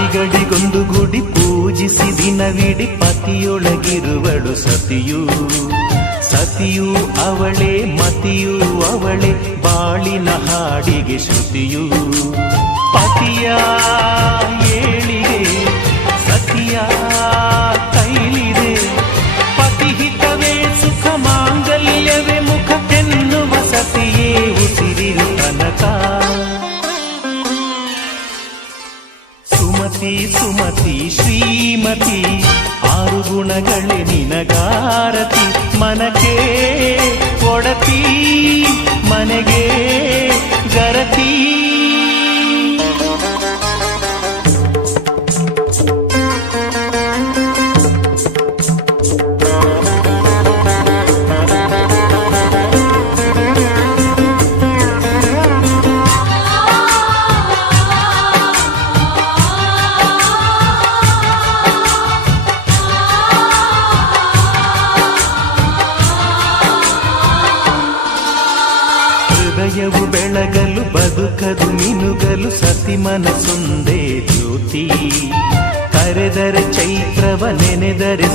ಅಡಿಗಡಿಗೊಂದು ಗುಡಿ ಪೂಜಿಸಿ ದಿನವಿಡಿ ಪತಿಯೊಳಗಿರುವಳು ಸತಿಯು. ಸತಿಯು ಅವಳೇ ಮತಿಯು ಅವಳೇ ಬಾಳಿನ ಹಾಡಿಗೆ ಶ್ರುತಿಯು. ಪತಿಯ ಏಳಿಗೆ ಸತಿಯ ಕೈಲಿದೆ. ಪತಿಹಿತವೇ ಸುಖ ಮಾಂಗಲ್ಯವೇ ಮುಖಕ್ಕೆನ್ನುವ ಸತಿಯೇ ಉಸಿರಿರು ತನಕ. ಸುಮತಿ ಸುಮತಿ ಶ್ರೀಮತಿ ಆರು ಗುಣಗಳೇ ನಿನಗಾರತಿ. ಮನಕ್ಕೆ ಕೊಡತಿ ಮನೆಗೆ ಗರತಿ. ಹೃದಯವು ಬೆಳಗಲು ಬದುಕದು ಮಿನುಗಲು ಸತಿ ಮನಸೊಂದೇ ಜ್ಯೋತಿ. ಕರೆದರೆ ಚೈತ್ರವ ನೆನೆದರೆ